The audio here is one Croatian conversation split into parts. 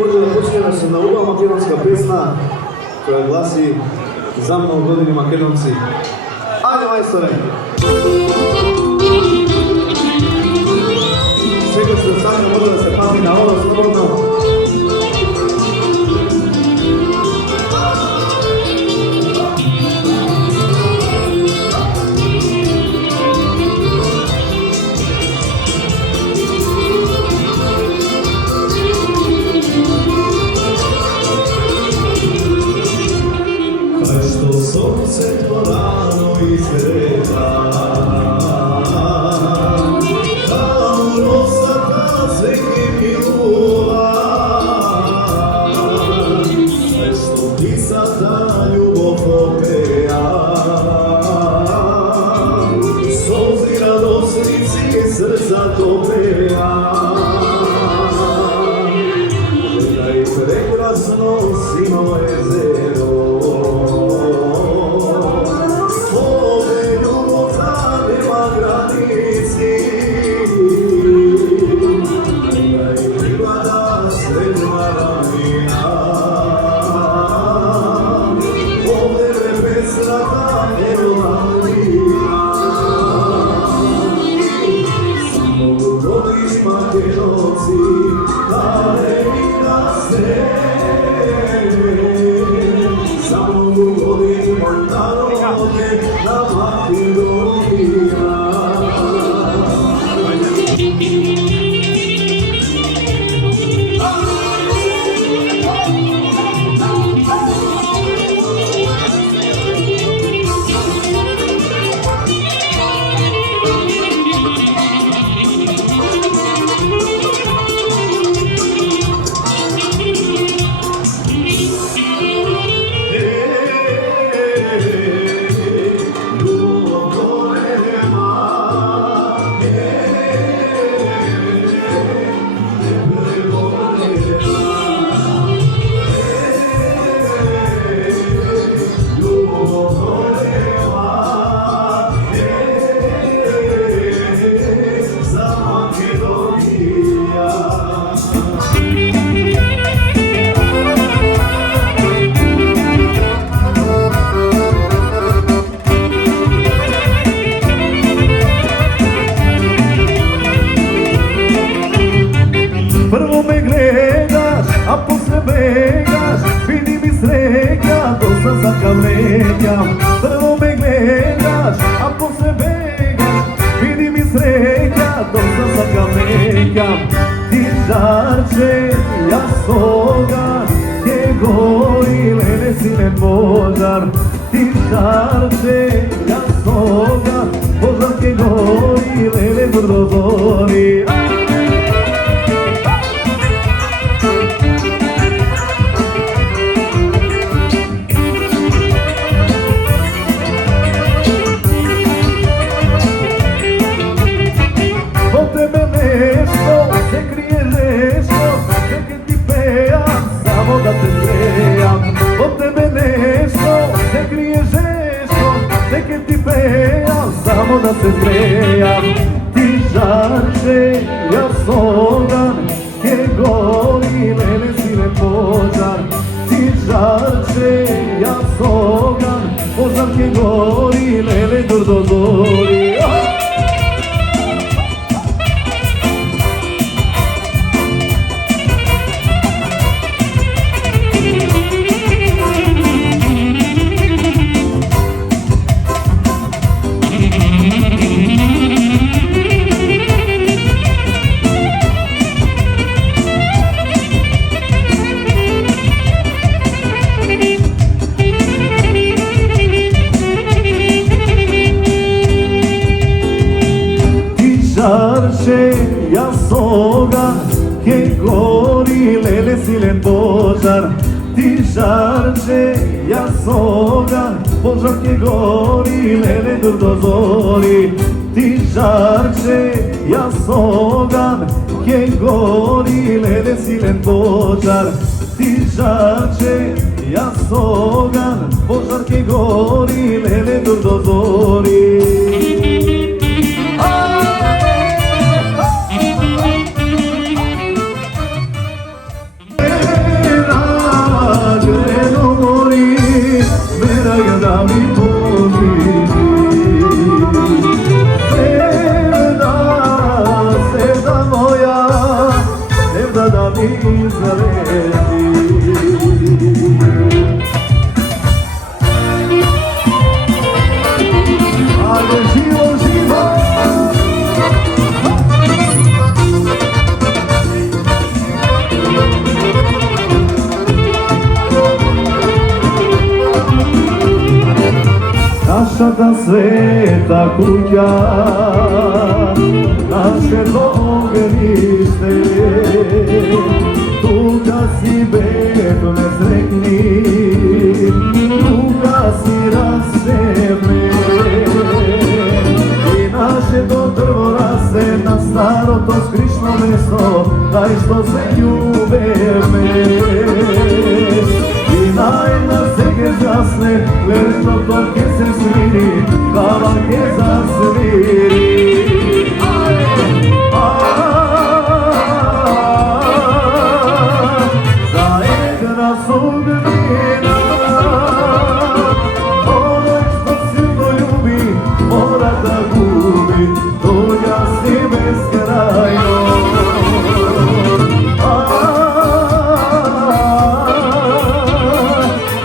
može da počne da se nauva makedonska pesma koja glasi Za mnom godini Makedonci. Ajde, majstore! Svega što sami može da se pamti na ovo slobodno. Sunce porano i sreda, tamo rosa kaze che mi uva, nešto pisa da ljubov opeja, solzi radosnici srca topeja, gledaj prekrasno sino jezero, prvo me gledaš, a posle begaš, vidi mi sreća, dosta zakamenjam. Ti žarče, ja soga, gdje gori lene sine požar. Ti žarče, ja soga, požar gdje gori lene brdo gori. Da te zrejam, od tebe nešto ne krije žeško, neke ti pejam, samo da se zrejam. Ti žarče, ja sogan, gdje gori lene sine požar. Ti žarče, ja sogan, požar gdje gori lene drdo gori. Žarče, ja soga, gdje gori lele silen požar. Ti žarče, ja soga, požar gdje gori lele drdo zori. Ti žarče, ja soga, gdje gori lele silen požar. Ti žarče, ja soga, požar gdje gori lele drdo zori. zaleti. Ajde, živo, živo! Naša ta sveta kuća, naše ognjište, tu kad si beto me srekni, tu kad si rasebne. I naše to drvo raste na staro to skrišno mesto, daj što se ljube me. I najna seke zjasne, verno to ke se smiri, kava ke zasviri. Zajedna sudbina, onaj što silno ljubi, mora da gubi, tuđa si beskrajno.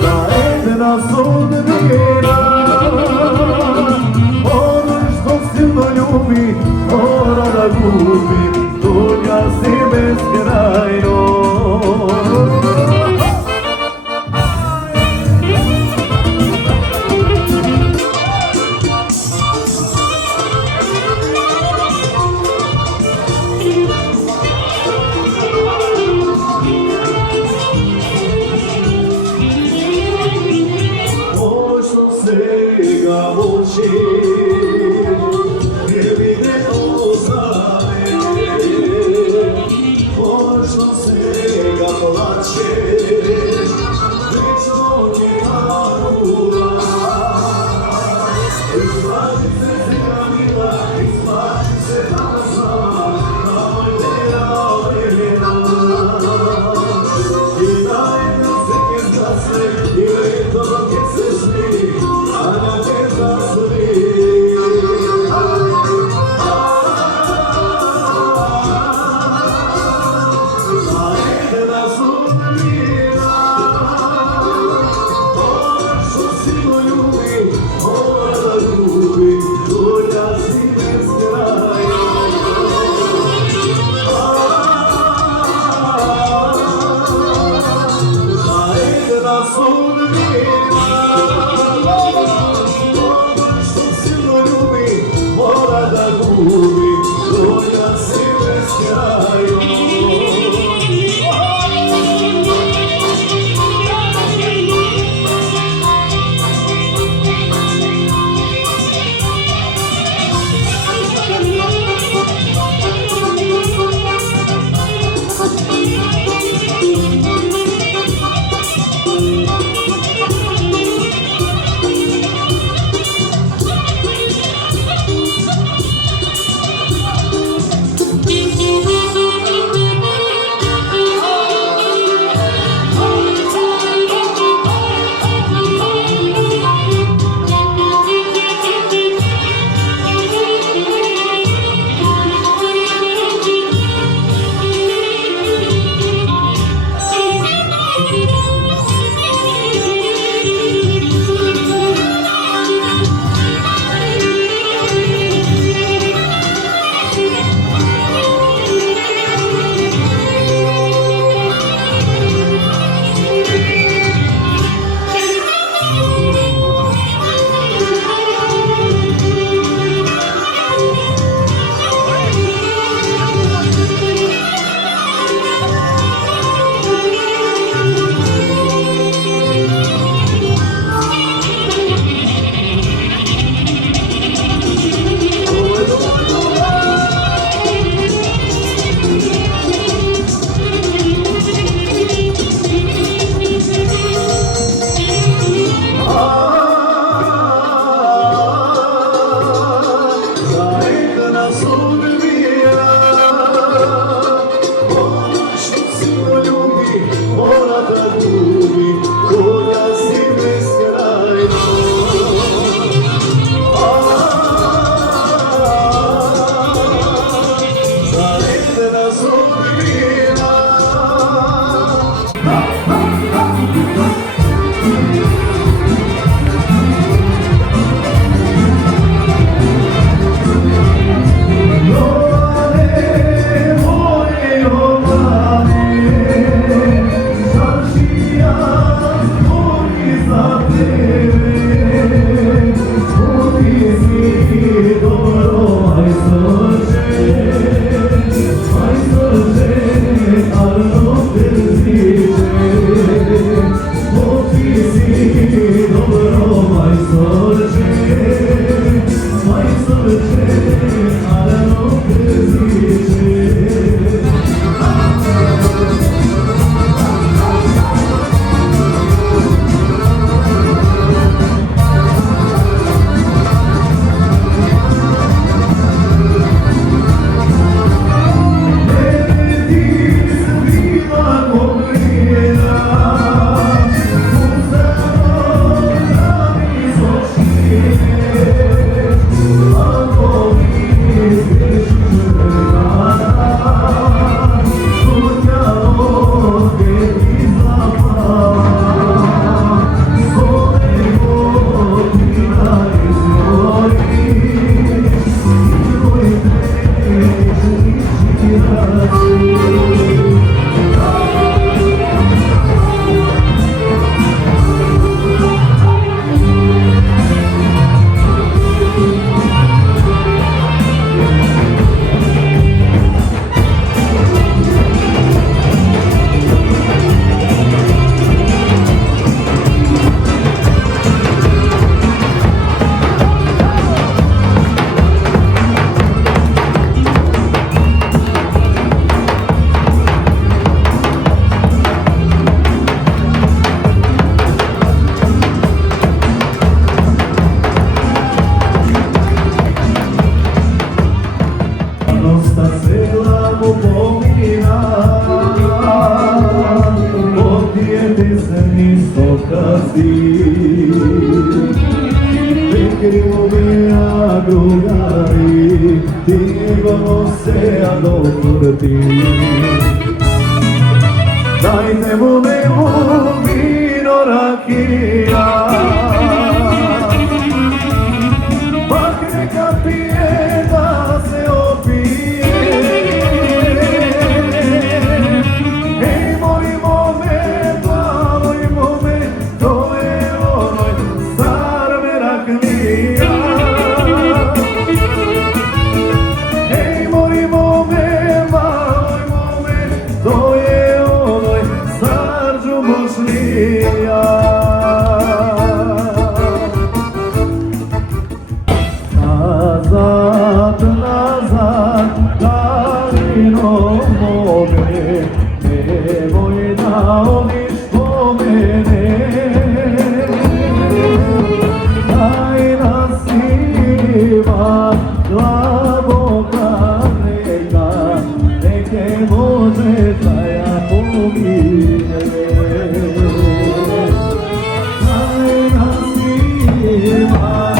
Zajedna sudbina, onaj što silno ljubi, mora da gubi, tuđa si beskrajno. Svega oči, ne vide ozame, možno svega plače, večno njega ura. Izlači se svega mila, izlači se tamo sama, tamo je tera vremena. I najna seke zgasne, i leto ke se smiri, Anja ke zasviri. Zajedna sudbina, onaj što silno ljubi, mora da gubi, tuđa si beskrajno. Zajedna sudbina, mora da gubi, tuđa si beskrajno. pesni stokasi Pequeno mea grugari Digo se adoro ti Dajte mu nemu vino rakija Pak neka pije da se opije Ej, molimo me, to je onoj star meraklija Ej, molimo me, to je onoj star džumošlija Nazad, nazad, dalino mome, nemoj da odiš po mene. Tajna siva, glaboka reka, neke može da ja pomine. Tajna siva,